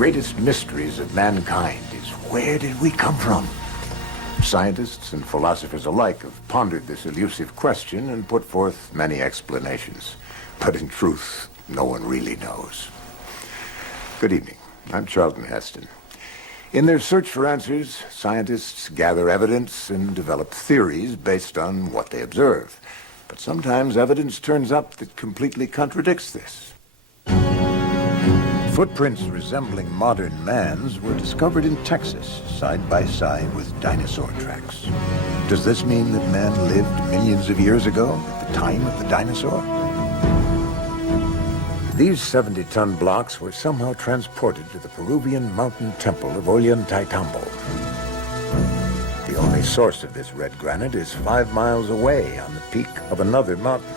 greatest mysteries of mankind is where did we come from? Scientists and philosophers alike have pondered this elusive question and put forth many explanations. But in truth, no one really knows. Good evening. I'm Charlton Heston. In their search for answers, scientists gather evidence and develop theories based on what they observe. But sometimes evidence turns up that completely contradicts this. Footprints resembling modern man's were discovered in Texas, side by side with dinosaur tracks. Does this mean that man lived millions of years ago, at the time of the dinosaur? These 70-ton blocks were somehow transported to the Peruvian mountain temple of Ollantaytambo. The only source of this red granite is 5 miles away on the peak of another mountain.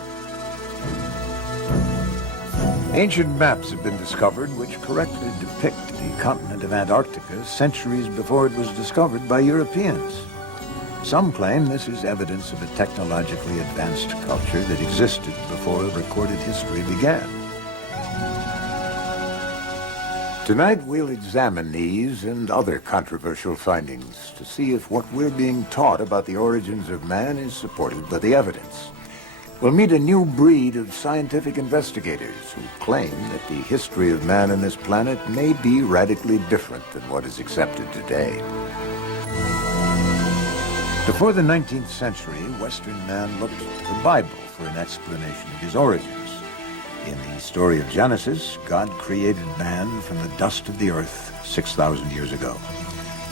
Ancient maps have been discovered which correctly depict the continent of Antarctica centuries before it was discovered by Europeans. Some claim this is evidence of a technologically advanced culture that existed before recorded history began. Tonight we'll examine these and other controversial findings to see if what we're being taught about the origins of man is supported by the evidence. We'll meet a new breed of scientific investigators who claim that the history of man on this planet may be radically different than what is accepted today. Before the 19th century, Western man looked to the Bible for an explanation of his origins. In the story of Genesis, God created man from the dust of the earth 6,000 years ago.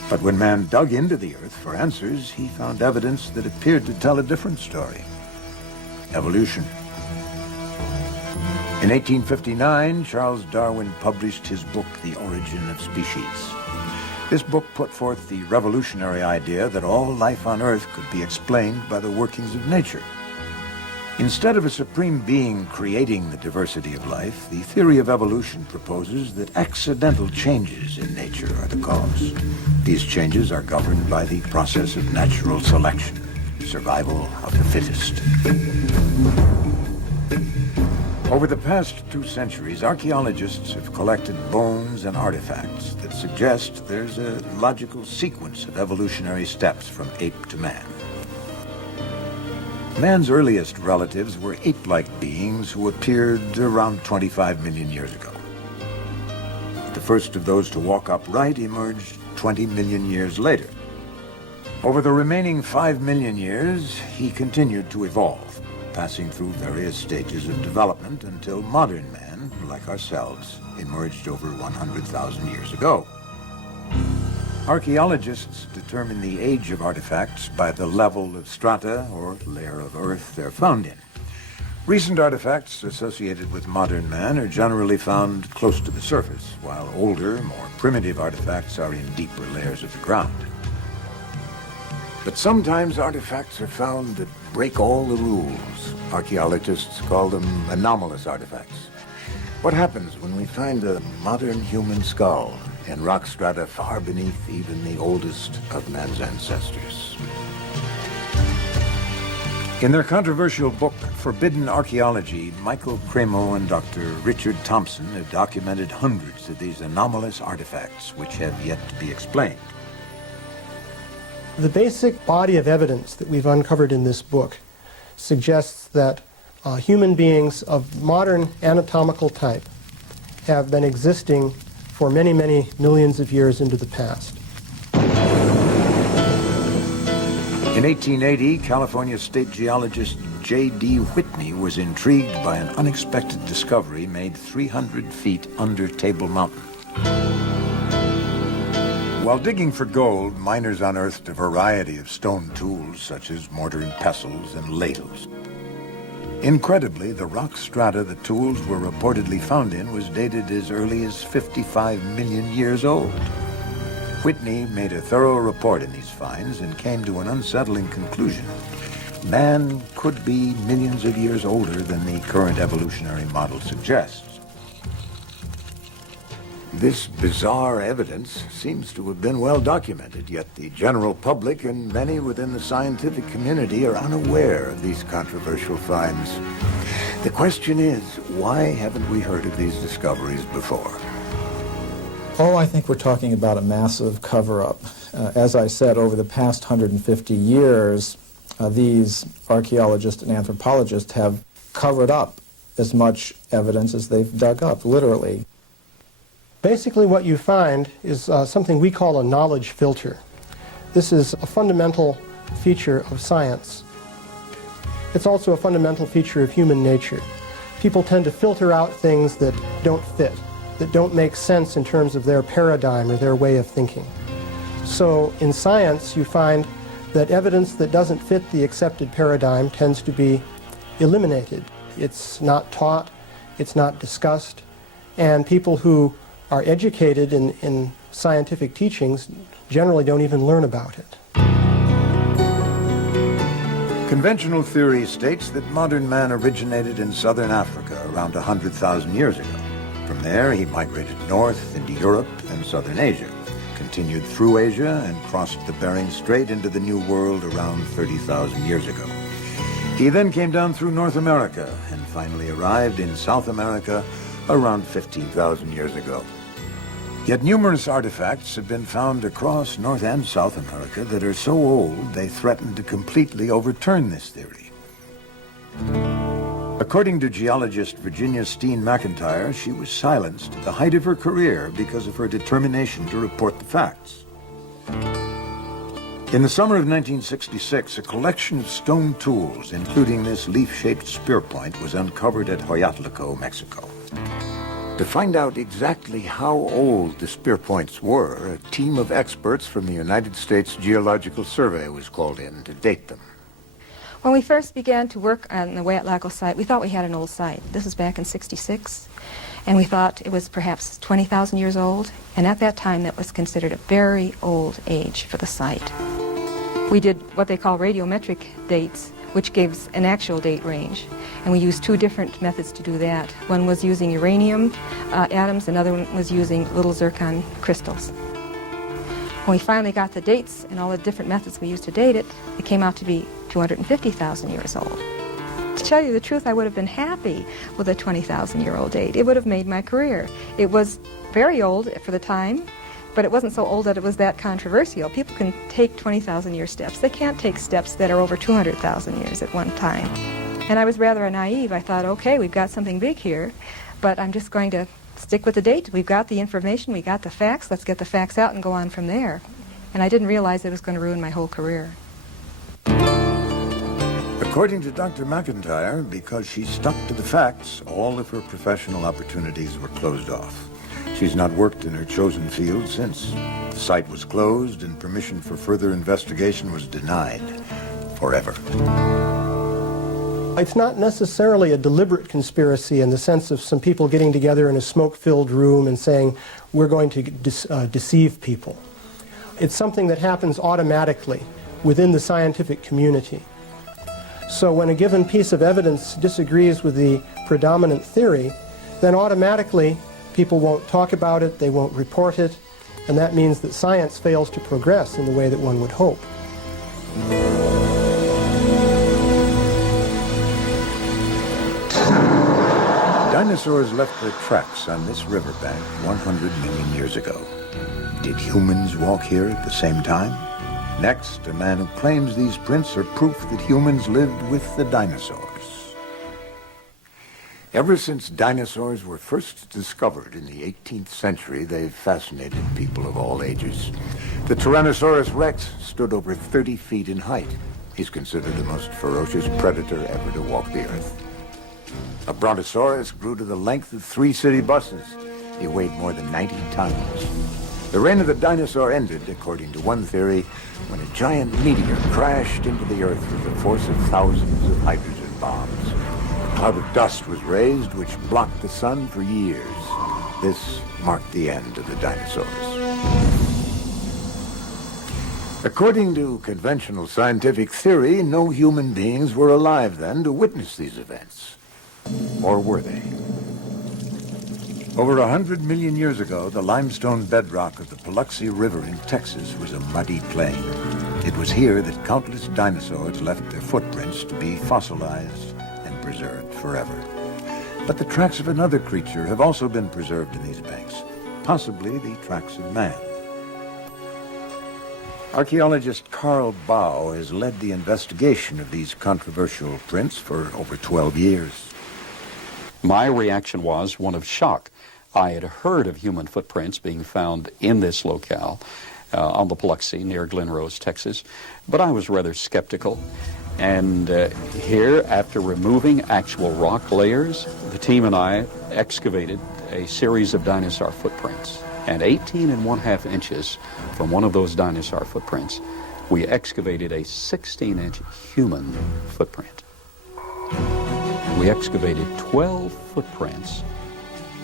But when man dug into the earth for answers, he found evidence that appeared to tell a different story. Evolution. In 1859, Charles Darwin published his book, The Origin of Species. This book put forth the revolutionary idea that all life on Earth could be explained by the workings of nature. Instead of a supreme being creating the diversity of life, the theory of evolution proposes that accidental changes in nature are the cause. These changes are governed by the process of natural selection, survival of the fittest. Over the past 2 centuries, archaeologists have collected bones and artifacts that suggest there's a logical sequence of evolutionary steps from ape to man. Man's earliest relatives were ape-like beings who appeared around 25 million years ago. The first of those to walk upright emerged 20 million years later. Over the remaining 5 million years, he continued to evolve, passing through various stages of development until modern man, like ourselves, emerged over 100,000 years ago. Archaeologists determine the age of artifacts by the level of strata or layer of earth they're found in. Recent artifacts associated with modern man are generally found close to the surface, while older, more primitive artifacts are in deeper layers of the ground. But sometimes artifacts are found that break all the rules. Archaeologists call them anomalous artifacts. What happens when we find a modern human skull in rock strata far beneath even the oldest of man's ancestors? In their controversial book, Forbidden Archaeology, Michael Cremo and Dr. Richard Thompson have documented hundreds of these anomalous artifacts which have yet to be explained. The basic body of evidence that we've uncovered in this book suggests that human beings of modern anatomical type have been existing for many, many millions of years into the past. In 1880, California state geologist J.D. Whitney was intrigued by an unexpected discovery made 300 feet under Table Mountain. While digging for gold, miners unearthed a variety of stone tools such as mortar and pestles and ladles. Incredibly, the rock strata the tools were reportedly found in was dated as early as 55 million years old. Whitney made a thorough report in these finds and came to an unsettling conclusion. Man could be millions of years older than the current evolutionary model suggests. This bizarre evidence seems to have been well documented, yet the general public and many within the scientific community are unaware of these controversial finds. The question is, why haven't we heard of these discoveries before? Oh, I think we're talking about a massive cover-up. As I said, over the past 150 years, these archaeologists and anthropologists have covered up as much evidence as they've dug up, literally. Basically what you find is something we call a knowledge filter. This is a fundamental feature of science. It's also a fundamental feature of human nature. People tend to filter out things that don't fit, that don't make sense in terms of their paradigm or their way of thinking. So in science you find that evidence that doesn't fit the accepted paradigm tends to be eliminated. It's not taught, it's not discussed, and people who are educated in scientific teachings generally don't even learn about it. Conventional theory states that modern man originated in southern Africa around 100,000 years ago. From there, he migrated north into Europe and southern Asia, continued through Asia, and crossed the Bering Strait into the New World around 30,000 years ago. He then came down through North America and finally arrived in South America around 15,000 years ago. Yet numerous artifacts have been found across North and South America that are so old they threaten to completely overturn this theory. According to geologist Virginia Steen McIntyre, she was silenced at the height of her career because of her determination to report the facts. In the summer of 1966, a collection of stone tools, including this leaf-shaped spear point, was uncovered at Hoyatlaco, Mexico. To find out exactly how old the spear points were, a team of experts from the United States Geological Survey was called in to date them. When we first began to work on the Hueyatlaco site, we thought we had an old site. This was back in '66, and we thought it was perhaps 20,000 years old, and at that time that was considered a very old age for the site. We did what they call radiometric dates, which gives an actual date range, and we used two different methods to do that. One was using uranium atoms, another one was using little zircon crystals. When we finally got the dates and all the different methods we used to date it, it came out to be 250,000 years old. To tell you the truth, I would have been happy with a 20,000-year-old date. It would have made my career. It was very old for the time, but it wasn't so old that it was that controversial. People can take 20,000-year steps. They can't take steps that are over 200,000 years at one time. And I was rather naive. I thought, okay, we've got something big here, but I'm just going to stick with the date. We've got the information, we got the facts, let's get the facts out and go on from there. And I didn't realize it was going to ruin my whole career. According to Dr. McIntyre, because she stuck to the facts, all of her professional opportunities were closed off. She's not worked in her chosen field since. The site was closed and permission for further investigation was denied forever. It's not necessarily a deliberate conspiracy in the sense of some people getting together in a smoke-filled room and saying, we're going to deceive people. It's something that happens automatically within the scientific community. So when a given piece of evidence disagrees with the predominant theory, then automatically people won't talk about it, they won't report it, and that means that science fails to progress in the way that one would hope. Dinosaurs left their tracks on this riverbank 100 million years ago. Did humans walk here at the same time? Next, a man who claims these prints are proof that humans lived with the dinosaurs. Ever since dinosaurs were first discovered in the 18th century, they've fascinated people of all ages. The Tyrannosaurus rex stood over 30 feet in height. He's considered the most ferocious predator ever to walk the earth. A brontosaurus grew to the length of 3 city buses. He weighed more than 90 tons. The reign of the dinosaur ended, according to one theory, when a giant meteor crashed into the earth with the force of thousands of hydrogen bombs. A cloud of dust was raised, which blocked the sun for years. This marked the end of the dinosaurs. According to conventional scientific theory, no human beings were alive then to witness these events. Or were they? Over 100 million years ago, the limestone bedrock of the Paluxy River in Texas was a muddy plain. It was here that countless dinosaurs left their footprints to be fossilized and preserved forever. But the tracks of another creature have also been preserved in these banks. possibly the tracks of man. Archaeologist Carl Bau has led the investigation of these controversial prints for over 12 years. My reaction was one of shock. I had heard of human footprints being found in this locale on the Biloxi near Glen Rose, Texas, but I was rather skeptical. And here, after removing actual rock layers, the team and I excavated a series of dinosaur footprints. And 18.5 inches from one of those dinosaur footprints, we excavated a 16-inch human footprint. We excavated 12 footprints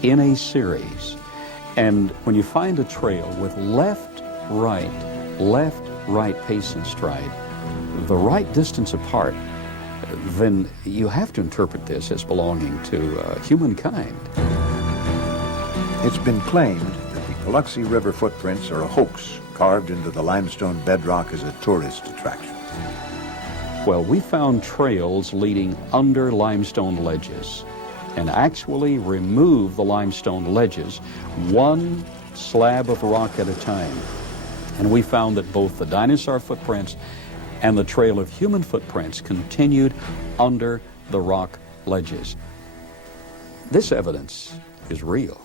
in a series. And when you find a trail with left, right pace and stride, the right distance apart, then you have to interpret this as belonging to humankind. It's been claimed that the Biloxi River footprints are a hoax carved into the limestone bedrock as a tourist attraction. Well, we found trails leading under limestone ledges and actually removed the limestone ledges one slab of rock at a time. And we found that both the dinosaur footprints and the trail of human footprints continued under the rock ledges. This evidence is real.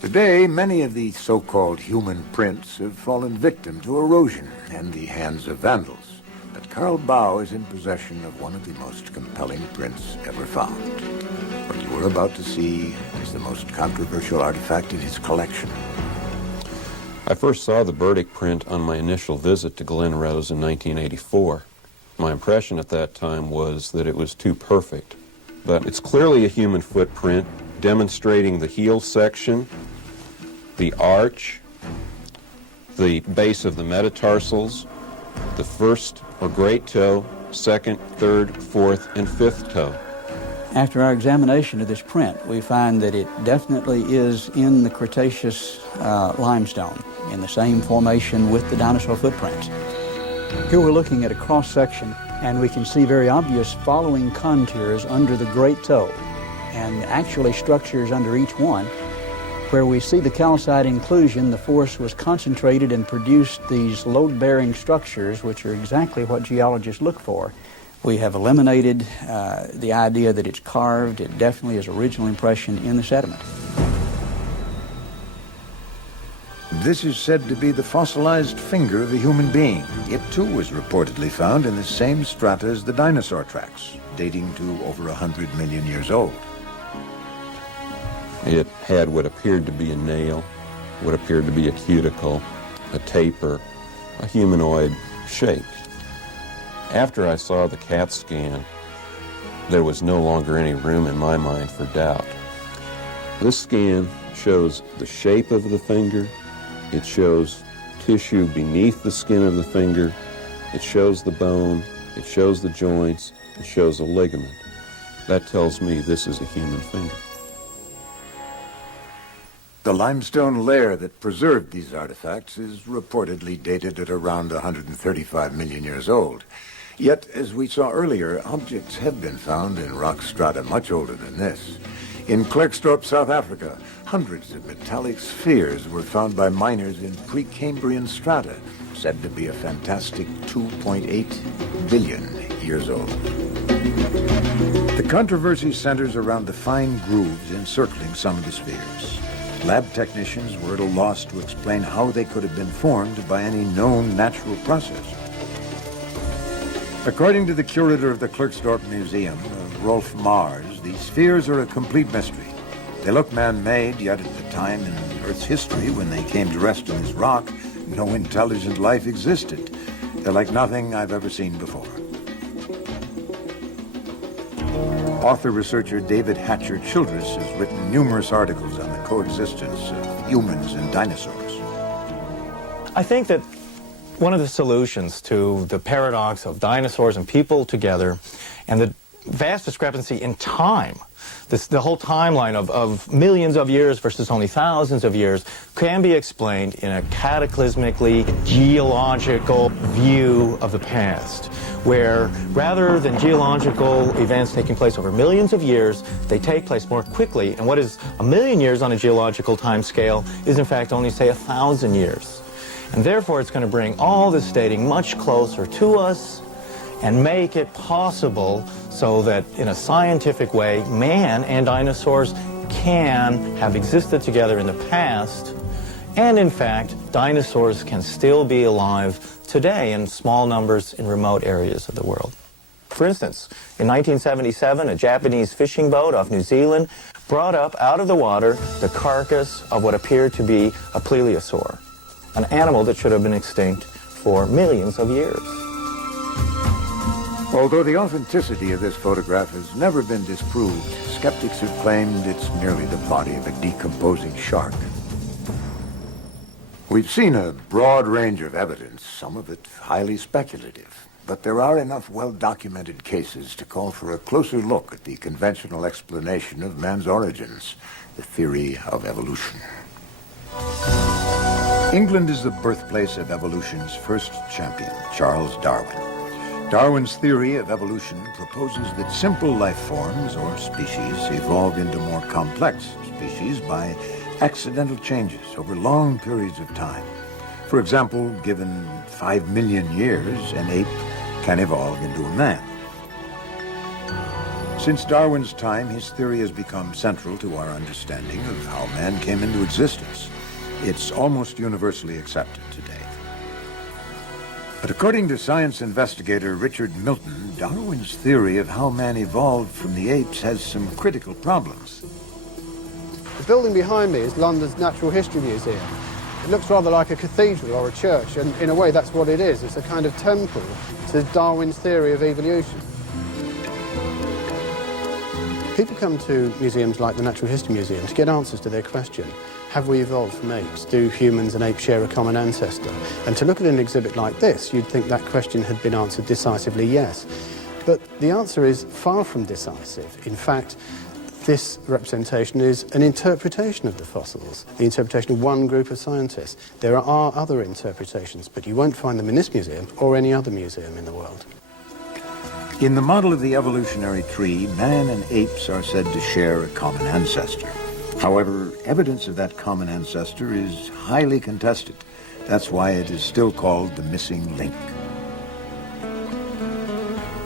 Today, many of the so-called human prints have fallen victim to erosion and the hands of vandals. But Carl Bau is in possession of one of the most compelling prints ever found. What you are about to see is the most controversial artifact in his collection. I first saw the Burdick print on my initial visit to Glen Rose in 1984. My impression at that time was that it was too perfect. But it's clearly a human footprint demonstrating the heel section, the arch, the base of the metatarsals, the first or great toe, second, third, fourth, and fifth toe. After our examination of this print, we find that it definitely is in the Cretaceous limestone, in the same formation with the dinosaur footprints. Here we're looking at a cross-section, and we can see very obvious following contours under the great toe, and actually structures under each one. Where we see the calcite inclusion, the force was concentrated and produced these load-bearing structures, which are exactly what geologists look for. We have eliminated the idea that it's carved. It definitely is original impression in the sediment. This is said to be the fossilized finger of a human being. It too was reportedly found in the same strata as the dinosaur tracks, dating to over 100 million years old. It had what appeared to be a nail, what appeared to be a cuticle, a taper, a humanoid shape. After I saw the CAT scan, there was no longer any room in my mind for doubt. This scan shows the shape of the finger, it shows tissue beneath the skin of the finger, it shows the bone, it shows the joints, it shows a ligament. That tells me this is a human finger. The limestone layer that preserved these artifacts is reportedly dated at around 135 million years old. Yet, as we saw earlier, objects have been found in rock strata much older than this. In Klerksdorp, South Africa, hundreds of metallic spheres were found by miners in Precambrian strata, said to be a fantastic 2.8 billion years old. The controversy centers around the fine grooves encircling some of the spheres. Lab technicians were at a loss to explain how they could have been formed by any known natural process. According to the curator of the Klerksdorp Museum, Rolf Mars, these spheres are a complete mystery. They look man-made, yet at the time in Earth's history when they came to rest in this rock, no intelligent life existed. They're like nothing I've ever seen before. Author-researcher David Hatcher Childress has written numerous articles on the coexistence of humans and dinosaurs. I think that one of the solutions to the paradox of dinosaurs and people together and the vast discrepancy in time the whole timeline of millions of years versus only thousands of years can be explained in a cataclysmically geological view of the past, where rather than geological events taking place over millions of years, they take place more quickly, and what is 1,000,000 years on a geological time scale is in fact only, say, 1,000 years. And therefore it's going to bring all this dating much closer to us and make it possible so that in a scientific way, man and dinosaurs can have existed together in the past, and in fact, dinosaurs can still be alive today in small numbers in remote areas of the world. For instance, in 1977, a Japanese fishing boat off New Zealand brought up out of the water the carcass of what appeared to be a plesiosaur, an animal that should have been extinct for millions of years. Although the authenticity of this photograph has never been disproved, skeptics have claimed it's merely the body of a decomposing shark. We've seen a broad range of evidence, some of it highly speculative, but there are enough well-documented cases to call for a closer look at the conventional explanation of man's origins, the theory of evolution. England is the birthplace of evolution's first champion, Charles Darwin. Darwin's theory of evolution proposes that simple life forms, or species, evolve into more complex species by accidental changes over long periods of time. For example, given 5 million years, an ape can evolve into a man. Since Darwin's time, his theory has become central to our understanding of how man came into existence. It's almost universally accepted today. But according to science investigator Richard Milton, Darwin's theory of how man evolved from the apes has some critical problems. The building behind me is London's Natural History Museum. It looks rather like a cathedral or a church, and in a way that's what it is. It's a kind of temple to Darwin's theory of evolution. People come to museums like the Natural History Museum to get answers to their question. Have we evolved from apes? Do humans and apes share a common ancestor? And to look at an exhibit like this, you'd think that question had been answered decisively yes. But the answer is far from decisive. In fact, this representation is an interpretation of the fossils, the interpretation of one group of scientists. There are other interpretations, but you won't find them in this museum or any other museum in the world. In the model of the evolutionary tree, man and apes are said to share a common ancestor. However, evidence of that common ancestor is highly contested. That's why it is still called the missing link.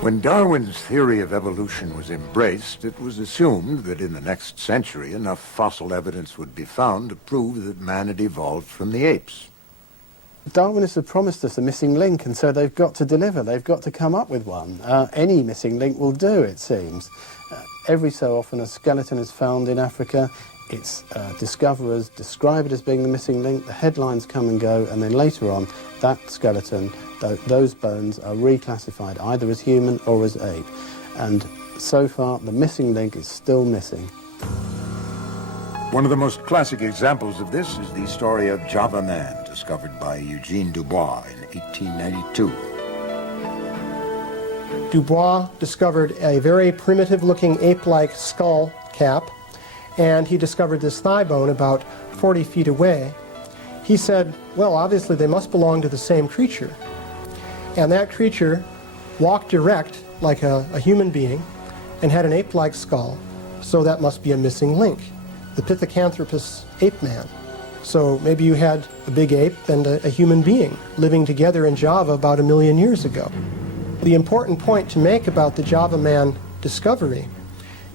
When Darwin's theory of evolution was embraced, it was assumed that in the next century enough fossil evidence would be found to prove that man had evolved from the apes. Darwinists have promised us a missing link, and so they've got to deliver. They've got to come up with one. Any missing link will do, it seems. Every so often a skeleton is found in Africa. Its discoverers describe it as being the missing link. The headlines come and go, and then later on, that skeleton, those bones are reclassified either as human or as ape. And so far, the missing link is still missing. One of the most classic examples of this is the story of Java Man, discovered by Eugene Dubois in 1892. Dubois discovered a very primitive-looking ape-like skull cap, and he discovered this thigh bone about 40 feet away. He said, well, obviously they must belong to the same creature. And that creature walked erect like a human being and had an ape-like skull, so that must be a missing link, the Pithecanthropus ape man. So maybe you had a big ape and a human being living together in Java about 1 million years ago. The important point to make about the Java man discovery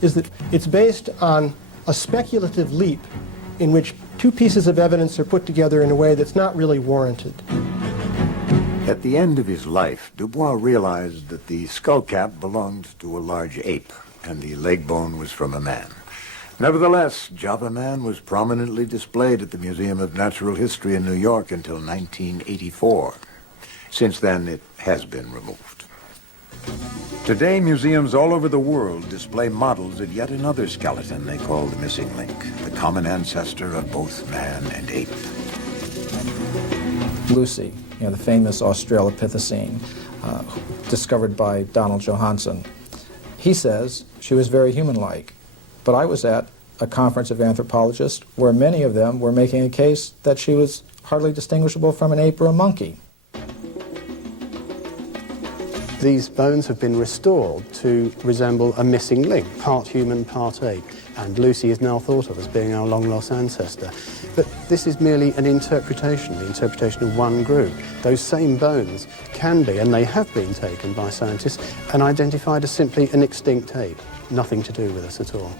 is that it's based on a speculative leap in which two pieces of evidence are put together in a way that's not really warranted. At the end of his life, Dubois realized that the skull cap belonged to a large ape, and the leg bone was from a man. Nevertheless, Java Man was prominently displayed at the Museum of Natural History in New York until 1984. Since then, it has been removed. Today, museums all over the world display models of yet another skeleton they call the missing link, the common ancestor of both man and ape. Lucy, the famous Australopithecine, discovered by Donald Johanson. He says she was very human-like, But I was at a conference of anthropologists where many of them were making a case that she was hardly distinguishable from an ape or a monkey. These bones have been restored to resemble a missing link, part human, part ape, and Lucy is now thought of as being our long-lost ancestor. But this is merely an interpretation, the interpretation of one group. Those same bones can be, and they have been taken by scientists, and identified as simply an extinct ape, nothing to do with us at all.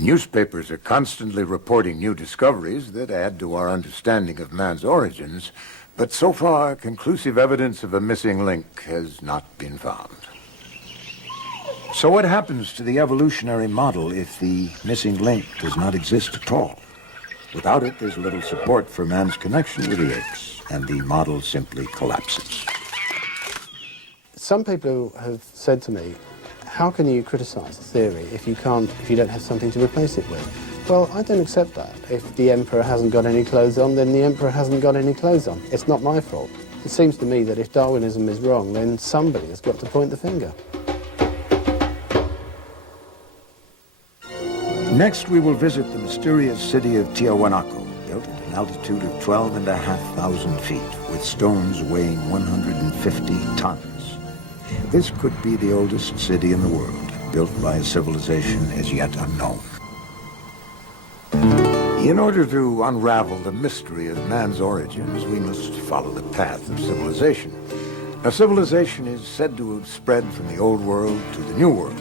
Newspapers are constantly reporting new discoveries that add to our understanding of man's origins, but so far, conclusive evidence of a missing link has not been found. So what happens to the evolutionary model if the missing link does not exist at all? Without it, there's little support for man's connection with the apes, and the model simply collapses. Some people have said to me, how can you criticize a theory if you don't have something to replace it with? Well, I don't accept that. If the emperor hasn't got any clothes on, then the emperor hasn't got any clothes on. It's not my fault. It seems to me that if Darwinism is wrong, then somebody has got to point the finger. Next, we will visit the mysterious city of Tiahuanaco, built at an altitude of 12,500 feet, with stones weighing 150 tons. This could be the oldest city in the world, built by a civilization as yet unknown. In order to unravel the mystery of man's origins, we must follow the path of civilization. Now, civilization is said to have spread from the old world to the new world,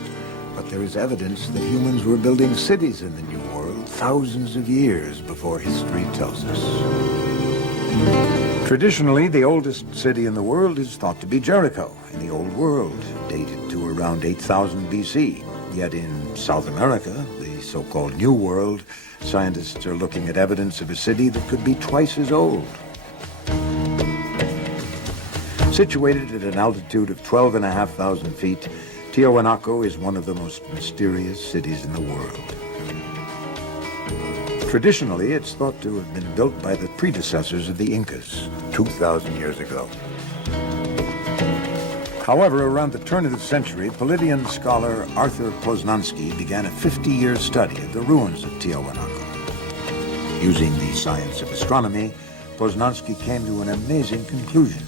but there is evidence that humans were building cities in the new world thousands of years before history tells us. Traditionally, the oldest city in the world is thought to be Jericho in the old world, dated to around 8,000 BC. Yet in South America, the so-called New World, scientists are looking at evidence of a city that could be twice as old. Situated at an altitude of 12,500 feet, Tiahuanaco is one of the most mysterious cities in the world. Traditionally, it's thought to have been built by the predecessors of the Incas 2,000 years ago. However, around the turn of the century, Bolivian scholar Arthur Poznansky began a 50-year study of the ruins of Tiahuanaco. Using the science of astronomy, Poznansky came to an amazing conclusion.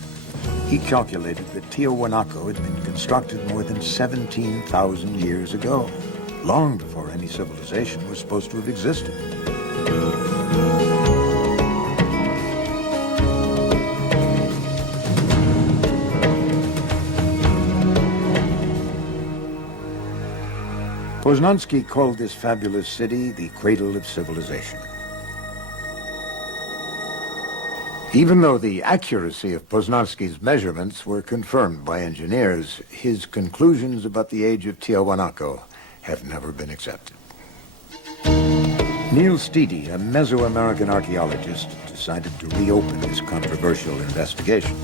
He calculated that Tiahuanaco had been constructed more than 17,000 years ago, long before any civilization was supposed to have existed. Poznansky called this fabulous city the cradle of civilization. Even though the accuracy of Poznansky's measurements were confirmed by engineers, his conclusions about the age of Tiahuanaco have never been accepted. Neil Steedy, a Mesoamerican archaeologist, decided to reopen this controversial investigation.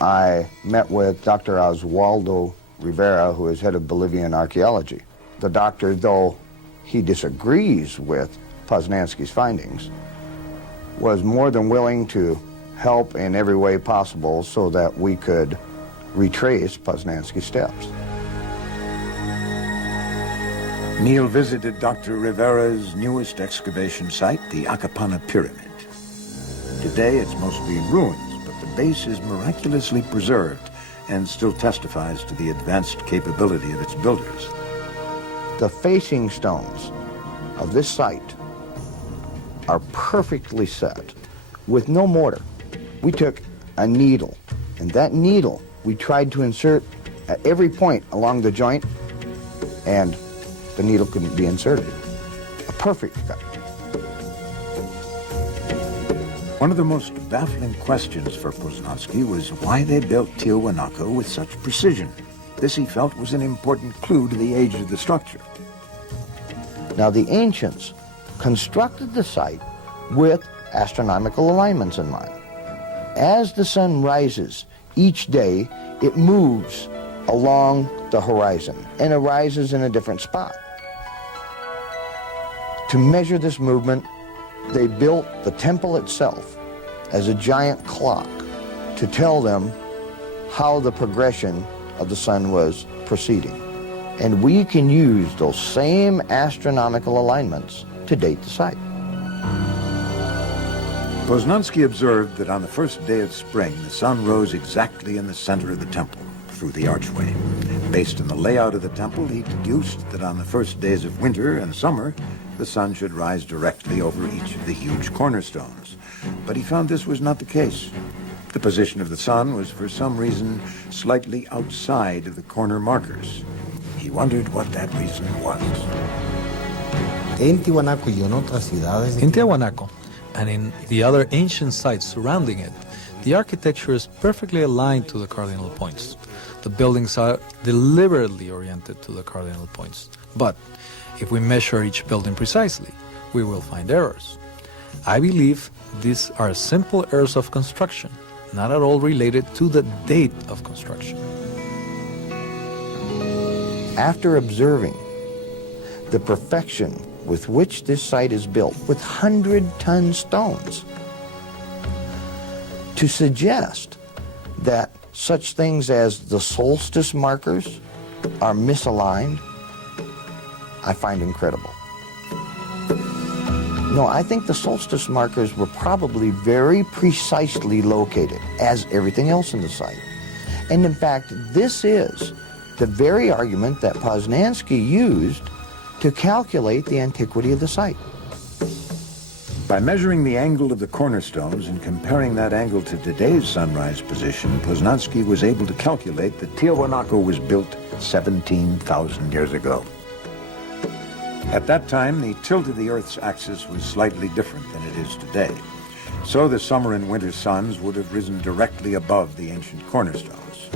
I met with Dr. Oswaldo Rivera, who is head of Bolivian archaeology. The doctor, though he disagrees with Poznansky's findings, was more than willing to help in every way possible so that we could retrace Poznansky's steps. Neil visited Dr. Rivera's newest excavation site, the Acapana Pyramid. Today it's mostly in ruins, but the base is miraculously preserved and still testifies to the advanced capability of its builders. The facing stones of this site are perfectly set with no mortar. We took a needle, and that needle we tried to insert at every point along the joint, and the needle couldn't be inserted. A perfect cut. One of the most baffling questions for Poznansky was why they built Tiahuanaco with such precision. This, he felt, was an important clue to the age of the structure. Now, the ancients constructed the site with astronomical alignments in mind. As the sun rises each day, it moves along the horizon and arises in a different spot. To measure this movement, they built the temple itself as a giant clock to tell them how the progression of the sun was proceeding. And we can use those same astronomical alignments to date the site. Poznański observed that on the first day of spring, the sun rose exactly in the center of the temple, through the archway. Based on the layout of the temple, he deduced that on the first days of winter and summer, the sun should rise directly over each of the huge cornerstones. But he found this was not the case. The position of the sun was, for some reason, slightly outside of the corner markers. He wondered what that reason was. In Tiahuanaco and in the other ancient sites surrounding it, the architecture is perfectly aligned to the cardinal points. The buildings are deliberately oriented to the cardinal points. But if we measure each building precisely, we will find errors. I believe these are simple errors of construction, not at all related to the date of construction. After observing the perfection with which this site is built, with 100-ton stones, to suggest that such things as the solstice markers are misaligned, I find incredible. No, I think the solstice markers were probably very precisely located, as everything else in the site. And in fact, this is the very argument that Poznański used to calculate the antiquity of the site. By measuring the angle of the cornerstones and comparing that angle to today's sunrise position, Poznański was able to calculate that Tiahuanaco was built 17,000 years ago. At that time, the tilt of the Earth's axis was slightly different than it is today. So the summer and winter suns would have risen directly above the ancient cornerstones.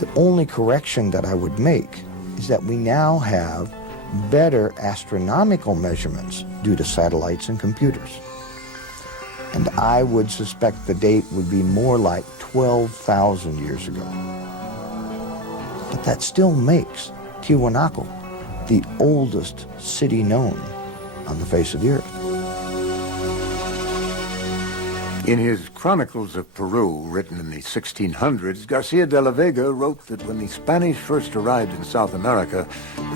The only correction that I would make is that we now have better astronomical measurements due to satellites and computers. And I would suspect the date would be more like 12,000 years ago. But that still makes Tiahuanaco the oldest city known on the face of the earth. In his Chronicles of Peru, written in the 1600s, Garcia de la Vega wrote that when the Spanish first arrived in South America,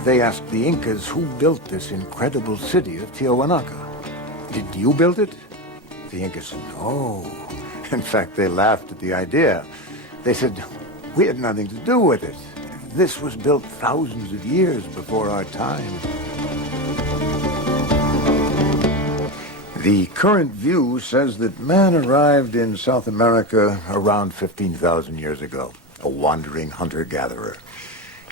they asked the Incas who built this incredible city of Tiahuanaco. Did you build it? The Incas said, no. In fact, they laughed at the idea. They said, we had nothing to do with it. This was built thousands of years before our time. The current view says that man arrived in South America around 15,000 years ago, a wandering hunter-gatherer.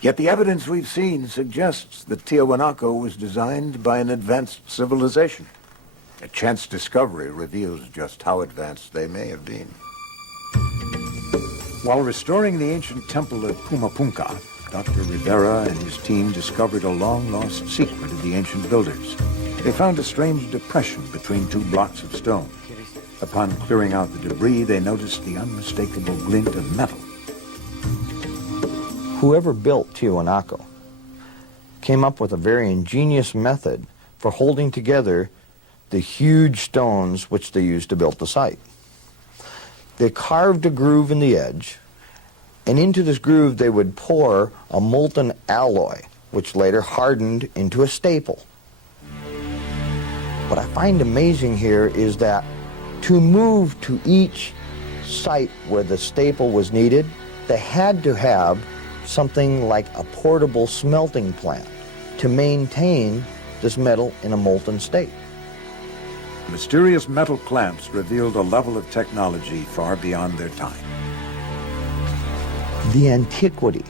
Yet the evidence we've seen suggests that Tiahuanaco was designed by an advanced civilization. A chance discovery reveals just how advanced they may have been. While restoring the ancient temple of Pumapunka, Dr. Rivera and his team discovered a long-lost secret of the ancient builders. They found a strange depression between two blocks of stone. Upon clearing out the debris, they noticed the unmistakable glint of metal. Whoever built Tiahuanaco came up with a very ingenious method for holding together the huge stones which they used to build the site. They carved a groove in the edge, and into this groove they would pour a molten alloy, which later hardened into a staple. What I find amazing here is that to move to each site where the staple was needed, they had to have something like a portable smelting plant to maintain this metal in a molten state. Mysterious metal clamps revealed a level of technology far beyond their time. The antiquity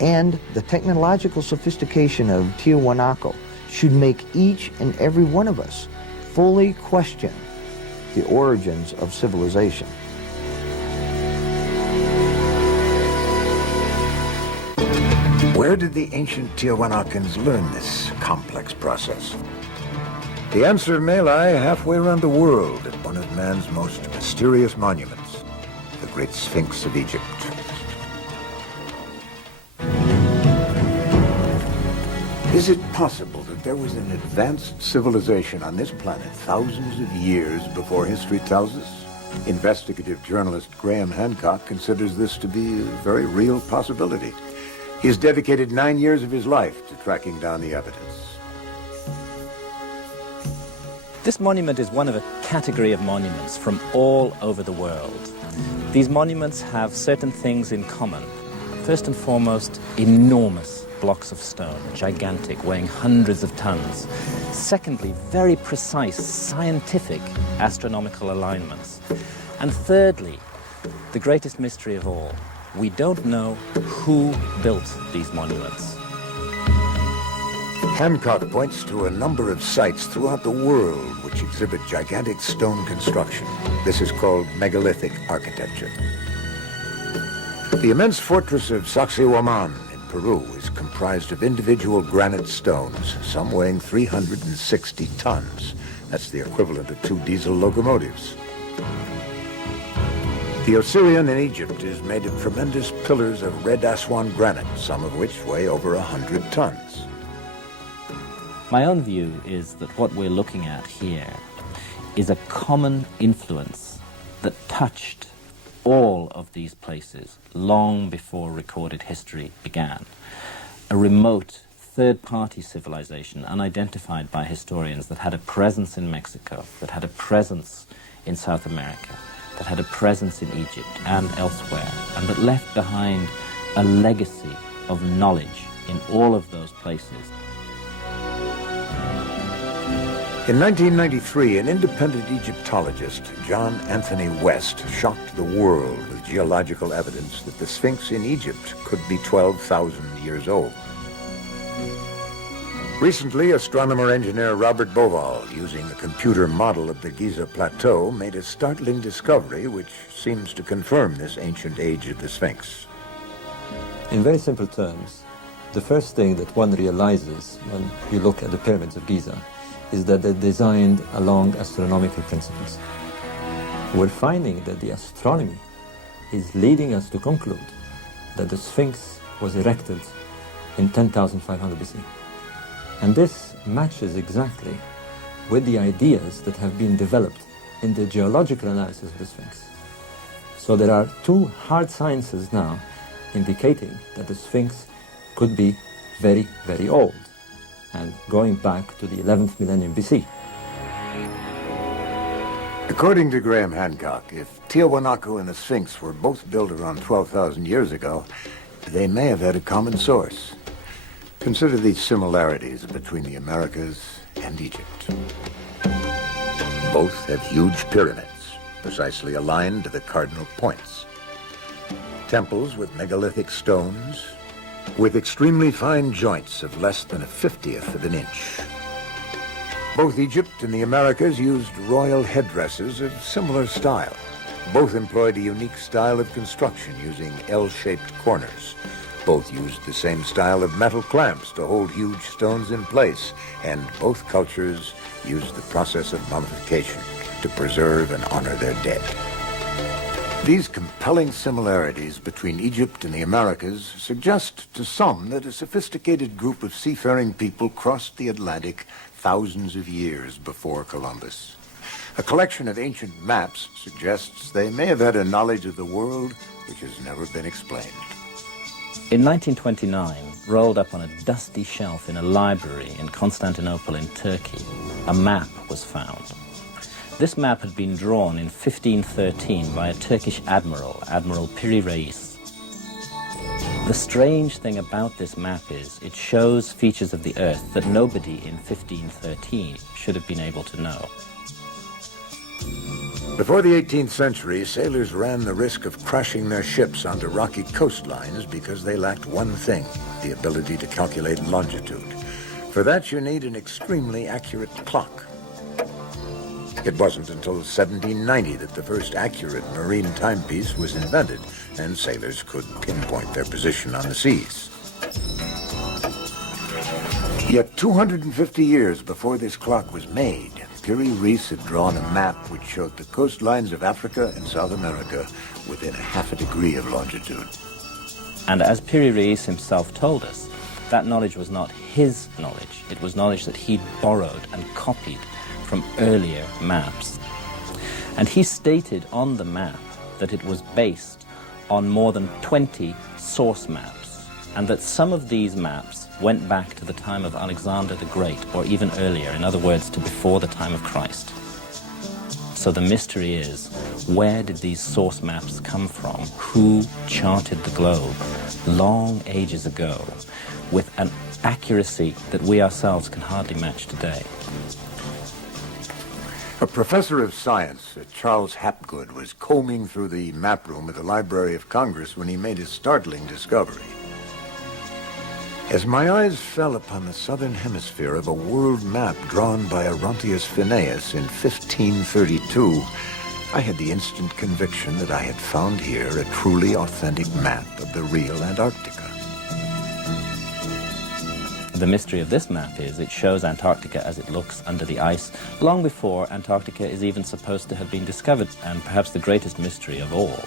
and the technological sophistication of Tiahuanaco should make each and every one of us fully question the origins of civilization. Where did the ancient Tiahuanacans learn this complex process? The answer may lie halfway around the world at one of man's most mysterious monuments, the Great Sphinx of Egypt. Is it possible that there was an advanced civilization on this planet thousands of years before history tells us? Investigative journalist Graham Hancock considers this to be a very real possibility. He has dedicated 9 years of his life to tracking down the evidence. This monument is one of a category of monuments from all over the world. These monuments have certain things in common. First and foremost, enormous blocks of stone, gigantic, weighing hundreds of tons. Secondly, very precise scientific astronomical alignments. And thirdly, the greatest mystery of all, we don't know who built these monuments. Hancock points to a number of sites throughout the world which exhibit gigantic stone construction. This is called megalithic architecture. The immense fortress of Sacsayhuaman in Peru is comprised of individual granite stones, some weighing 360 tons. That's the equivalent of 2 diesel locomotives. The Osirian in Egypt is made of tremendous pillars of red Aswan granite, some of which weigh over 100 tons. My own view is that what we're looking at here is a common influence that touched all of these places long before recorded history began. A remote third-party civilization unidentified by historians that had a presence in Mexico, that had a presence in South America, that had a presence in Egypt and elsewhere, and that left behind a legacy of knowledge in all of those places. In 1993, an independent Egyptologist, John Anthony West, shocked the world with geological evidence that the Sphinx in Egypt could be 12,000 years old. Recently, astronomer-engineer Robert Bauval, using a computer model of the Giza Plateau, made a startling discovery which seems to confirm this ancient age of the Sphinx. In very simple terms, the first thing that one realizes when you look at the pyramids of Giza is that they're designed along astronomical principles. We're finding that the astronomy is leading us to conclude that the Sphinx was erected in 10,500 BC. And this matches exactly with the ideas that have been developed in the geological analysis of the Sphinx. So there are 2 hard sciences now indicating that the Sphinx could be very, very old, and going back to the 11th millennium BC. According to Graham Hancock, if Tiahuanaco and the Sphinx were both built around 12,000 years ago, they may have had a common source. Consider these similarities between the Americas and Egypt. Both have huge pyramids, precisely aligned to the cardinal points. Temples with megalithic stones, with extremely fine joints of less than a 50th of an inch. Both Egypt and the Americas used royal headdresses of similar style. Both employed a unique style of construction using L-shaped corners. Both used the same style of metal clamps to hold huge stones in place, and both cultures used the process of mummification to preserve and honor their dead. These compelling similarities between Egypt and the Americas suggest to some that a sophisticated group of seafaring people crossed the Atlantic thousands of years before Columbus. A collection of ancient maps suggests they may have had a knowledge of the world which has never been explained. In 1929, rolled up on a dusty shelf in a library in Constantinople in Turkey, a map was found. This map had been drawn in 1513 by a Turkish admiral, Admiral Piri Reis. The strange thing about this map is it shows features of the Earth that nobody in 1513 should have been able to know. Before the 18th century, sailors ran the risk of crashing their ships onto rocky coastlines because they lacked one thing, the ability to calculate longitude. For that, you need an extremely accurate clock. It wasn't until 1790 that the first accurate marine timepiece was invented, and sailors could pinpoint their position on the seas. Yet 250 years before this clock was made, Piri Reis had drawn a map which showed the coastlines of Africa and South America within a half a degree of longitude. And as Piri Reis himself told us, that knowledge was not his knowledge. It was knowledge that he'd borrowed and copied from earlier maps. And he stated on the map that it was based on more than 20 source maps and that some of these maps went back to the time of Alexander the Great, or even earlier, in other words, to before the time of Christ. So the mystery is, where did these source maps come from? Who charted the globe long ages ago with an accuracy that we ourselves can hardly match today? A professor of science, Charles Hapgood, was combing through the map room of the Library of Congress when he made a startling discovery. As my eyes fell upon the southern hemisphere of a world map drawn by Orontius Phineas in 1532, I had the instant conviction that I had found here a truly authentic map of the real Antarctica. The mystery of this map is it shows Antarctica as it looks under the ice long before Antarctica is even supposed to have been discovered. And perhaps the greatest mystery of all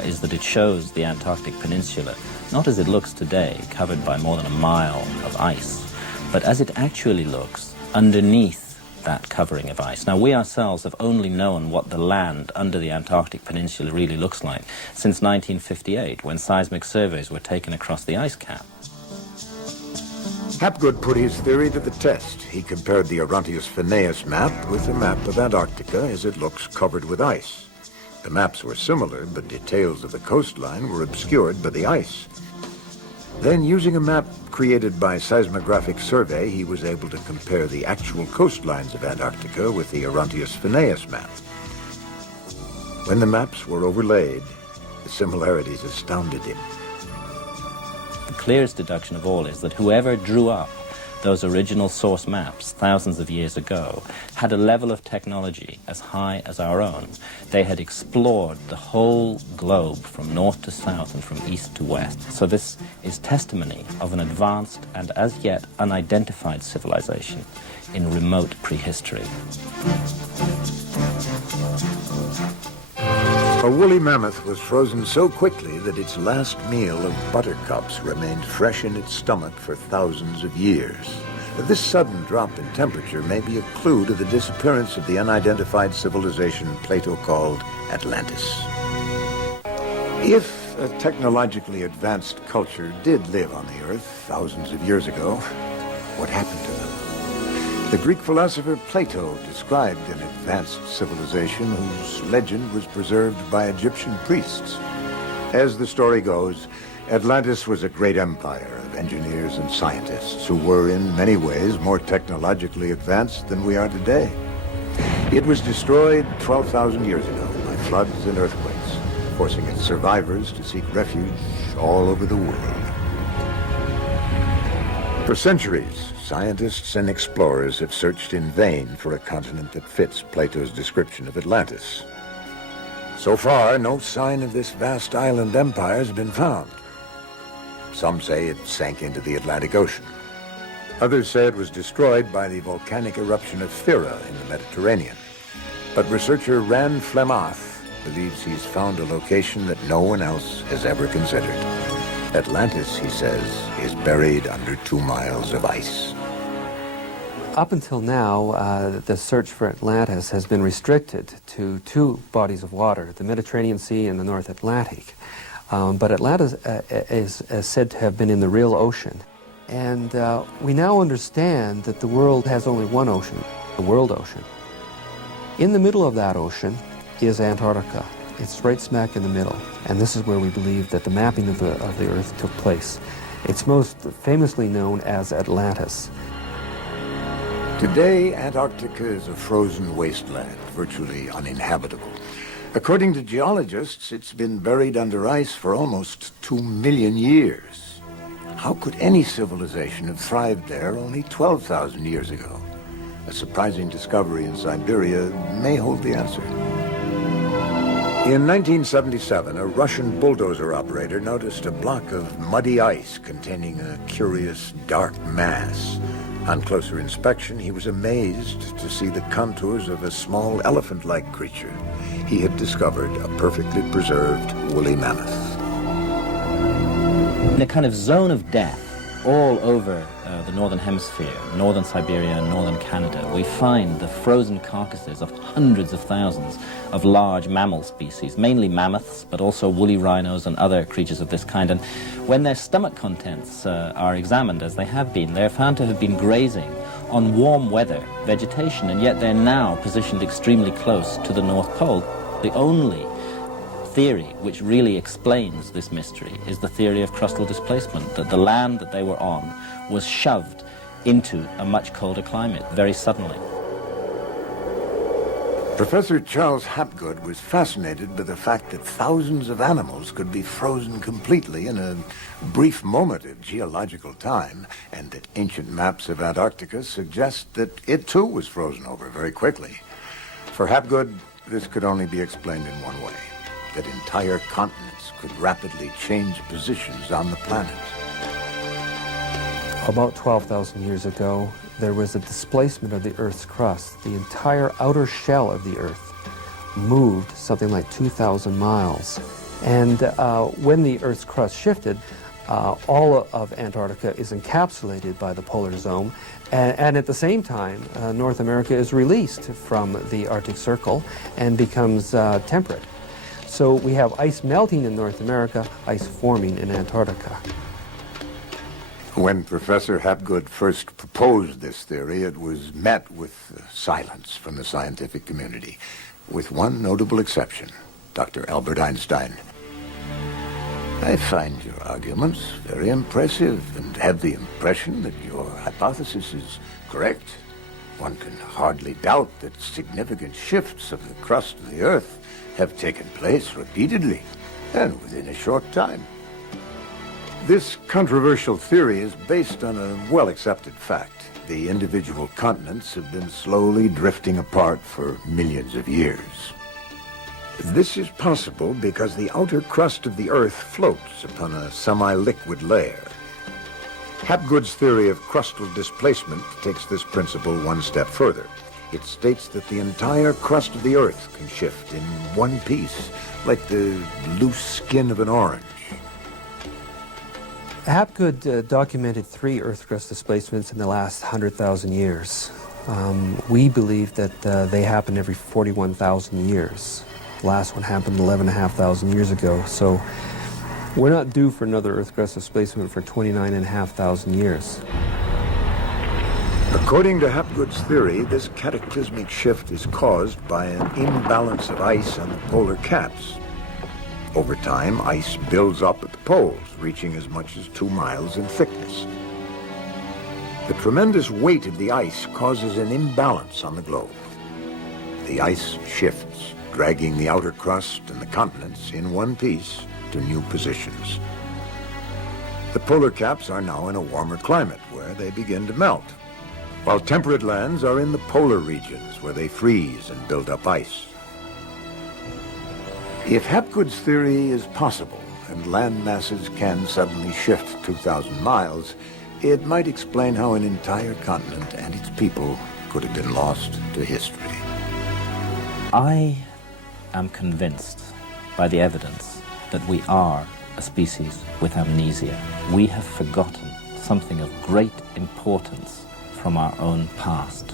is that it shows the Antarctic Peninsula not as it looks today, covered by more than a mile of ice, but as it actually looks underneath that covering of ice. Now, we ourselves have only known what the land under the Antarctic Peninsula really looks like since 1958, when seismic surveys were taken across the ice cap. Hapgood put his theory to the test. He compared the Orontius Phineas map with a map of Antarctica as it looks covered with ice. The maps were similar, but details of the coastline were obscured by the ice. Then, using a map created by seismographic survey, he was able to compare the actual coastlines of Antarctica with the Orontius Phineas map. When the maps were overlaid, the similarities astounded him. The clearest deduction of all is that whoever drew up those original source maps thousands of years ago had a level of technology as high as our own. They had explored the whole globe from north to south and from east to west. So this is testimony of an advanced and as yet unidentified civilization in remote prehistory. A woolly mammoth was frozen so quickly that its last meal of buttercups remained fresh in its stomach for thousands of years. This sudden drop in temperature may be a clue to the disappearance of the unidentified civilization Plato called Atlantis. If a technologically advanced culture did live on the Earth thousands of years ago, what happened to them? The Greek philosopher Plato described an advanced civilization whose legend was preserved by Egyptian priests. As the story goes, Atlantis was a great empire of engineers and scientists who were in many ways more technologically advanced than we are today. It was destroyed 12,000 years ago by floods and earthquakes, forcing its survivors to seek refuge all over the world. For centuries, scientists and explorers have searched in vain for a continent that fits Plato's description of Atlantis. So far, no sign of this vast island empire has been found. Some say it sank into the Atlantic Ocean. Others say it was destroyed by the volcanic eruption of Thera in the Mediterranean. But researcher Rand Flemath believes he's found a location that no one else has ever considered. Atlantis, he says, is buried under 2 miles of ice. Up until now, the search for Atlantis has been restricted to 2 bodies of water, the Mediterranean Sea and the North Atlantic. But Atlantis is said to have been in the real ocean. And we now understand that the world has only one ocean, the world ocean. In the middle of that ocean is Antarctica. It's right smack in the middle. And this is where we believe that the mapping of the Earth took place. It's most famously known as Atlantis. Today, Antarctica is a frozen wasteland, virtually uninhabitable. According to geologists, it's been buried under ice for almost 2 million years. How could any civilization have thrived there only 12,000 years ago? A surprising discovery in Siberia may hold the answer. In 1977, a Russian bulldozer operator noticed a block of muddy ice containing a curious dark mass. On closer inspection, he was amazed to see the contours of a small elephant-like creature. He had discovered a perfectly preserved woolly mammoth. In a kind of zone of death, all over the northern hemisphere, northern Siberia and northern Canada, we find the frozen carcasses of hundreds of thousands of large mammal species, mainly mammoths, but also woolly rhinos and other creatures of this kind. And when their stomach contents are examined, as they have been, they're found to have been grazing on warm weather vegetation, and yet they're now positioned extremely close to the North Pole. The only theory which really explains this mystery is the theory of crustal displacement, that the land that they were on was shoved into a much colder climate very suddenly. Professor Charles Hapgood was fascinated by the fact that thousands of animals could be frozen completely in a brief moment of geological time, and that ancient maps of Antarctica suggest that it too was frozen over very quickly. For Hapgood, this could only be explained in one way: that entire continents could rapidly change positions on the planet. About 12,000 years ago, there was a displacement of the Earth's crust. The entire outer shell of the Earth moved something like 2,000 miles. And when the Earth's crust shifted, all of Antarctica is encapsulated by the polar zone. And at the same time, North America is released from the Arctic Circle and becomes temperate. So we have ice melting in North America, ice forming in Antarctica. When Professor Hapgood first proposed this theory, it was met with silence from the scientific community, with one notable exception, Dr. Albert Einstein. I find your arguments very impressive and have the impression that your hypothesis is correct. One can hardly doubt that significant shifts of the crust of the Earth have taken place repeatedly and within a short time. This controversial theory is based on a well-accepted fact. The individual continents have been slowly drifting apart for millions of years. This is possible because the outer crust of the Earth floats upon a semi-liquid layer. Hapgood's theory of crustal displacement takes this principle one step further. It states that the entire crust of the Earth can shift in one piece, like the loose skin of an orange. Hapgood documented 3 Earth crust displacements in the last 100,000 years. We believe that they happen every 41,000 years. The last one happened 11,500 years ago, so we're not due for another Earth crust displacement for 29,500 years. According to Hapgood's theory, this cataclysmic shift is caused by an imbalance of ice on the polar caps. Over time, ice builds up at the poles, reaching as much as 2 miles in thickness. The tremendous weight of the ice causes an imbalance on the globe. The ice shifts, dragging the outer crust and the continents in one piece to new positions. The polar caps are now in a warmer climate where they begin to melt, while temperate lands are in the polar regions where they freeze and build up ice. If Hapgood's theory is possible and land masses can suddenly shift 2,000 miles, it might explain how an entire continent and its people could have been lost to history. I am convinced by the evidence that we are a species with amnesia. We have forgotten something of great importance from our own past.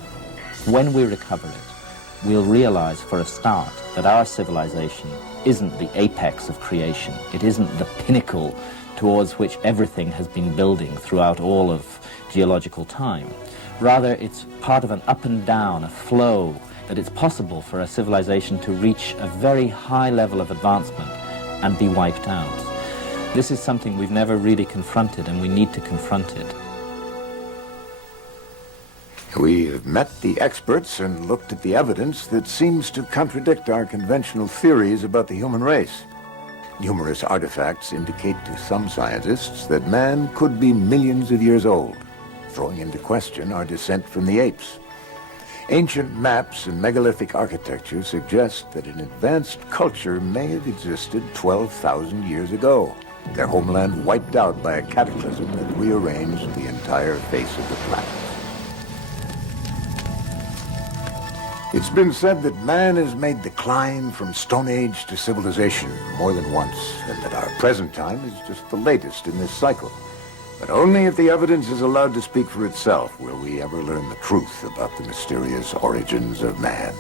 When we recover it, we'll realize for a start that our civilization isn't the apex of creation. It isn't the pinnacle towards which everything has been building throughout all of geological time. Rather, it's part of an up and down, a flow, that it's possible for a civilization to reach a very high level of advancement and be wiped out. This is something we've never really confronted, and we need to confront it. We have met the experts and looked at the evidence that seems to contradict our conventional theories about the human race. Numerous artifacts indicate to some scientists that man could be millions of years old, throwing into question our descent from the apes. Ancient maps and megalithic architecture suggest that an advanced culture may have existed 12,000 years ago, their homeland wiped out by a cataclysm that rearranged the entire face of the planet. It's been said that man has made the climb from Stone Age to civilization more than once, and that our present time is just the latest in this cycle. But only if the evidence is allowed to speak for itself will we ever learn the truth about the mysterious origins of man.